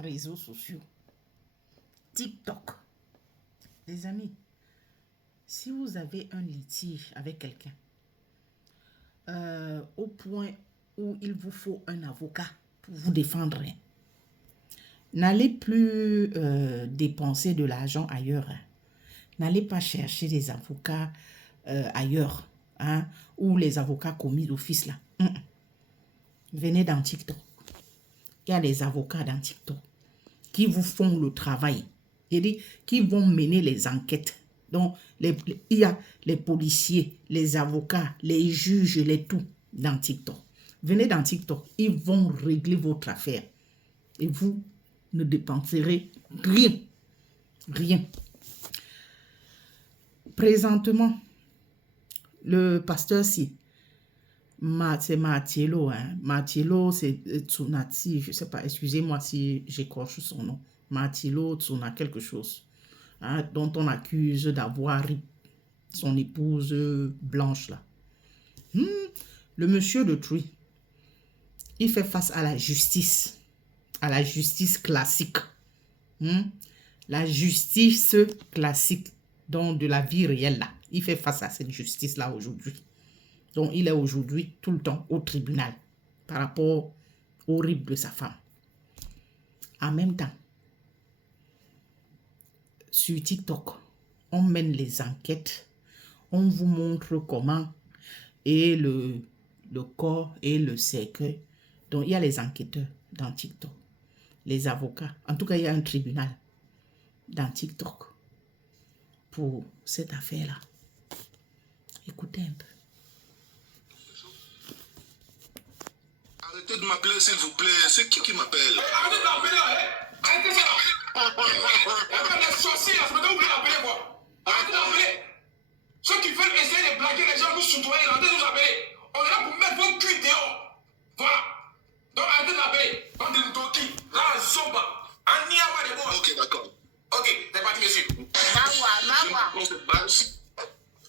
réseaux sociaux. TikTok. Les amis, si vous avez un litige avec quelqu'un, au point où il vous faut un avocat pour vous défendre, n'allez plus dépenser de l'argent ailleurs. N'allez pas chercher des avocats ailleurs, ou les avocats commis d'office là. Venez dans TikTok. Il y a des avocats dans TikTok qui vous font le travail, qui vont mener les enquêtes. Donc, il y a les policiers, les avocats, les juges, les tout dans TikTok. Venez dans TikTok, ils vont régler votre affaire. Et vous ne dépenserez rien. Rien. Présentement, le pasteur si, c'est Martiello. Martiello, c'est Tsunati, je ne sais pas, excusez-moi si j'écorche son nom. Martiello, Tsuna, quelque chose. Dont on accuse d'avoir son épouse blanche là. Le monsieur de Tree, il fait face à la justice classique. La justice classique, donc de la vie réelle là. Il fait face à cette justice là aujourd'hui. Donc il est aujourd'hui tout le temps au tribunal par rapport au RIP de sa femme. En même temps, sur TikTok, on mène les enquêtes, on vous montre comment est le corps et le cercueil. Donc, il y a les enquêteurs dans TikTok, les avocats. En tout cas, il y a un tribunal dans TikTok pour cette affaire-là. Écoutez un peu. Arrêtez de m'appeler, s'il vous plaît. C'est qui m'appelle? Arrêtez de m'appeler là, arrêtez ça. Les sorciers, là, c'est maintenant vous voulez l'appeler quoi? Arrêtez d'appeler. Ceux qui veulent essayer de blaguer les gens, nous soudoyer, arrêtez de nous appeler. On est là pour mettre votre cul dehors. Voilà. Donc arrêtez de l'appeler. Bande de Ndoki, là, Zomba, Aniawa de moi. Ok, d'accord. Ok, c'est parti, monsieur.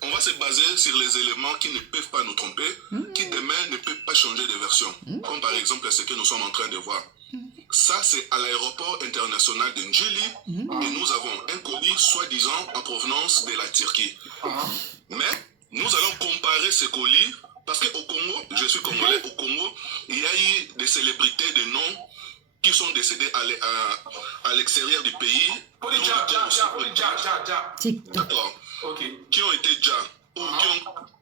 On va se baser sur les éléments qui ne peuvent pas nous tromper, qui demain ne peuvent pas changer de version. Comme par exemple ce que nous sommes en train de voir. Ça, c'est à l'aéroport international de Njili et nous avons un colis soi-disant en provenance de la Turquie. Mais nous allons comparer ce colis parce qu'au Congo, je suis congolais, au Congo, il y a eu des célébrités de nom qui sont décédés à l'extérieur du pays. D'accord. Ok. Qui ont été déjà, ou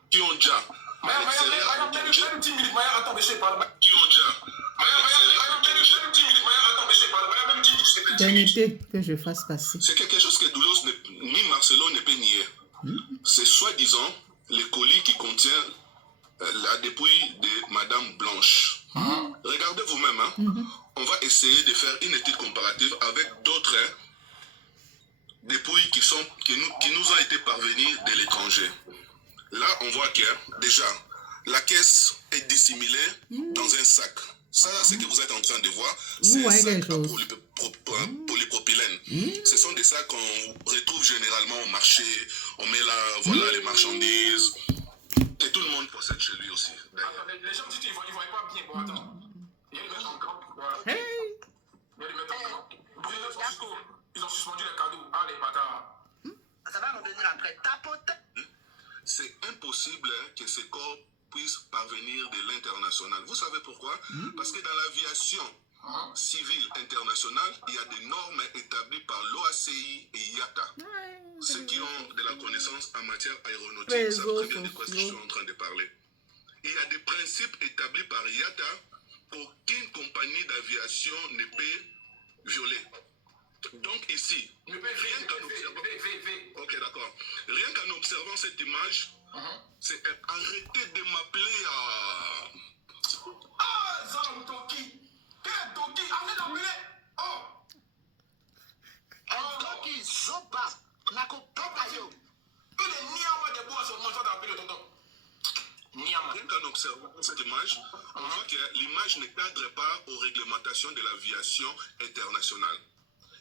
qui ont déjà. Même 10 minutes, Maya, attends, monsieur, parle. Qui ont déjà. Même 10 minutes, Maya, attends, monsieur, parle. Même 10 minutes, c'est fait. Permettez que je fasse passer. C'est quelque chose que Doulos ni Marcelo ne peut nier. C'est soi-disant le colis qui contient la dépouille de Madame Blanche. Regardez vous-même, on va essayer de faire une étude comparative avec d'autres dépouilles qui nous ont été parvenues de l'étranger. Là, on voit que déjà, la caisse est dissimulée dans un sac. Ça, ce que vous êtes en train de voir, c'est un sac à polypropylène. Ce sont des sacs qu'on retrouve généralement au marché. On met là, voilà, les marchandises. Et tout le monde possède chez lui aussi. Les gens disent qu'ils ne voient pas bien. Bon, attends. Il y a les mettre en grand. Voilà. Hey! Il y a les mettre en grand. Ils ont suspendu les cadeaux. Ah, les bâtards. Ça va revenir après. Tapote. C'est impossible que ces corps puissent parvenir de l'international. Vous savez pourquoi? Parce que dans l'aviation civile internationale, il y a des normes établies par l'OACI et IATA. Ceux qui ont de la connaissance en matière aéronautique savent très bien de quoi je suis en train de parler. Il y a des principes établis par IATA qu'aucune compagnie d'aviation ne peut violer. Donc ici, rien qu'en observant... Ok, d'accord. Rien qu'en observant cette image, c'est arrêtez de m'appeler à... Ah, Zan Doki. Quel Doki? Arrêtez d'appeler. Oh. Doki, Zoba. Nako Papa yo. Il est Niama de bois sur le manchon d'appeler tonton. Niama. Rien qu'en observant cette image, on voit que l'image ne cadre pas aux réglementations de l'aviation internationale.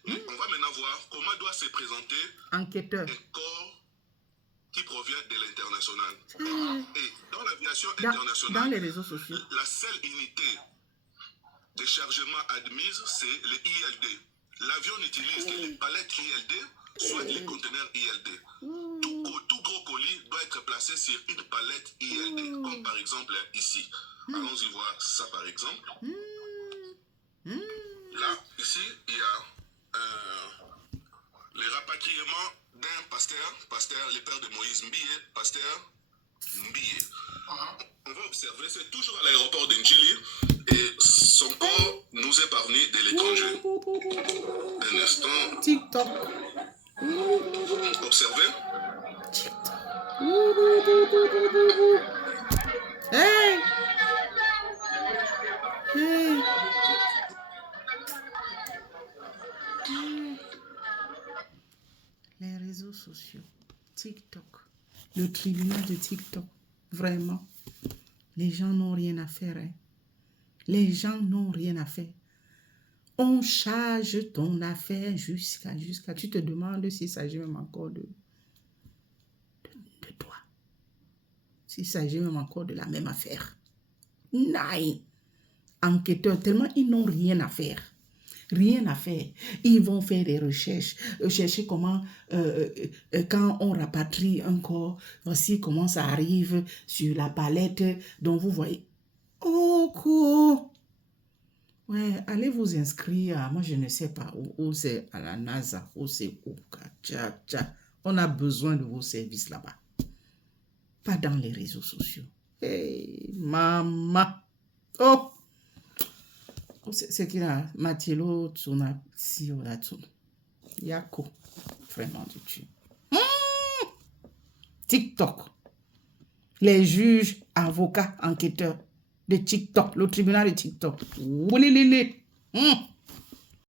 On va maintenant voir comment doit se présenter Enquêteur. un corps qui provient de l'international. Et dans l'aviation internationale, Dans les réseaux sociaux. la seule unité de chargement admise, c'est le ILD. L'avion n'utilise que les palettes ILD, soit les conteneurs ILD. Tout gros colis doit être placé sur une palette ILD, comme par exemple ici. Allons-y voir ça par exemple. Là, ici, il y a le rapatriement d'un pasteur, le père de Moïse Mbiye, pasteur Mbiye. On va observer, c'est toujours à l'aéroport d'Ndjili et son corps nous est parvenu de l'étranger. Un instant. TikTok. Observez. Hey! Hey! Les réseaux sociaux, TikTok, le tribunal de TikTok, vraiment, les gens n'ont rien à faire. Hein. Les gens n'ont rien à faire. On charge ton affaire jusqu'à... Tu te demandes s'il s'agit même encore de toi. S'il s'agit même encore de la même affaire. Non. Enquêteurs, tellement ils n'ont rien à faire. Rien à faire. Ils vont faire des recherches. Chercher comment, quand on rapatrie un corps, voici comment ça arrive sur la palette dont vous voyez. Oh, cool. Ouais, allez vous inscrire. Moi, je ne sais pas où c'est à la NASA, où c'est où. On a besoin de vos services là-bas. Pas dans les réseaux sociaux. Hey, maman. Oh! C'est qu'il a Mathielo Tsuna Siola Tsuna. Yako. Vraiment du tu. TikTok. Les juges, avocats, enquêteurs de TikTok. Le tribunal de TikTok. Oulilili.